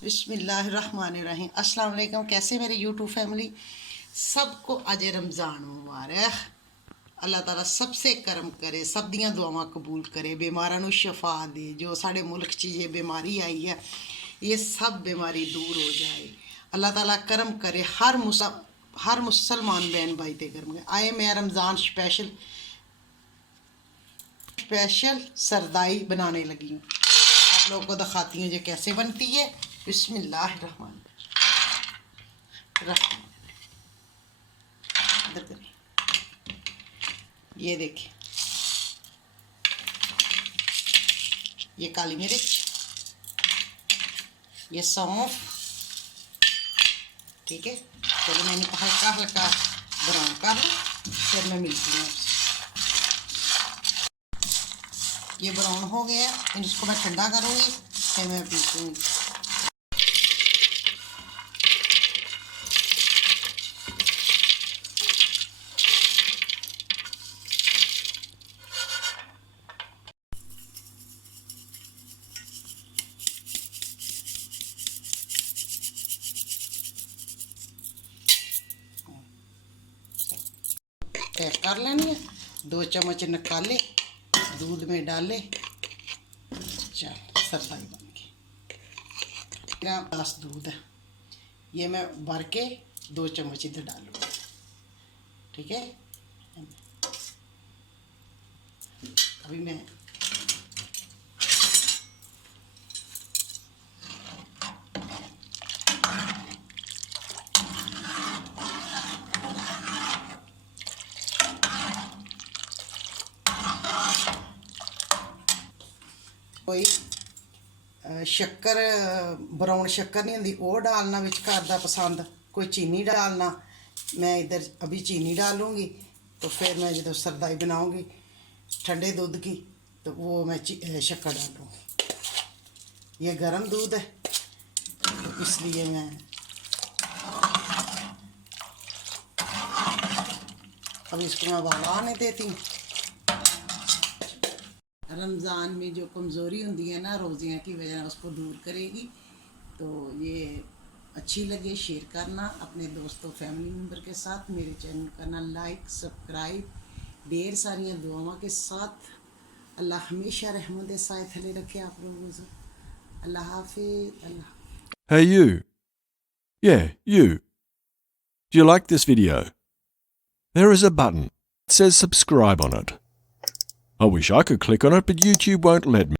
बिस्मिल्लाहिर्रहमानिर्रहीम। अस्सलाम वालेकुम। कैसे मेरे यूट्यूब फैमिली, सबको आज रमज़ान मुबारक। अल्लाह ताला सबसे करम करे, सब दियां दुआवां कबूल करे, बीमारां नूं शफा दे। जो साढ़े मुल्क च ये बीमारी आई है, ये सब बीमारी दूर हो जाए। अल्लाह ताला करम करे, हर मुसलमान बहन भाई ते करम करे। आए मैं रमज़ान स्पेशल सरदाई बनाने लगी हूँ। आप लोगों को दिखाती हूँ ये कैसे बनती है। बिस्मिल्लाहिर्रहमान इधर करें। ये देखिए, ये काली मिर्च, ये सौंफ, ठीक है। चलो मैंने हल्का हल्का ब्राउन कर लूँ, फिर मैं मिलती हूँ। ये ब्राउन हो गया, इसको मैं ठंडा करूँगी, फिर मैं पीसूँगी। पैक कर लेनी है। 2 चम्मच निकाले, दूध में डाले, चल सरदाई बन गई। ग्लास दूध है, ये मैं भर के 2 चम्मच इधर डालूँगा, ठीक है। अभी मैं कोई शक्कर, ब्राउन शक्कर नहीं होती, वो डालना विच घर दा पसंद, कोई चीनी डालना। मैं इधर अभी चीनी डालूँगी, तो फिर मैं जो सरदाई बनाऊँगी ठंडे दूध की, तो वो मैं शक्कर डालूँगी। ये गर्म दूध है, तो इसलिए मैं अब इसको मैं उबाला आने देती हूँ। रमज़ान में जो कमज़ोरी होती है ना रोज़ियाँ की वजह, उसको दूर करेगी। तो ये अच्छी लगे शेयर करना अपने दोस्तों फैमिली मेम्बर के साथ, मेरे चैनल करना लाइक सब्सक्राइब, ढेर सारी दुआओं के साथ। अल्लाह हमेशा रहमत साए थले रखे आप लोगों से। अल्लाह हाफिज़। अल्लाह। Hey you. Yeah, you. Do you like this video? There is a button. It says subscribe on it. I wish I could click on it, but YouTube won't let me.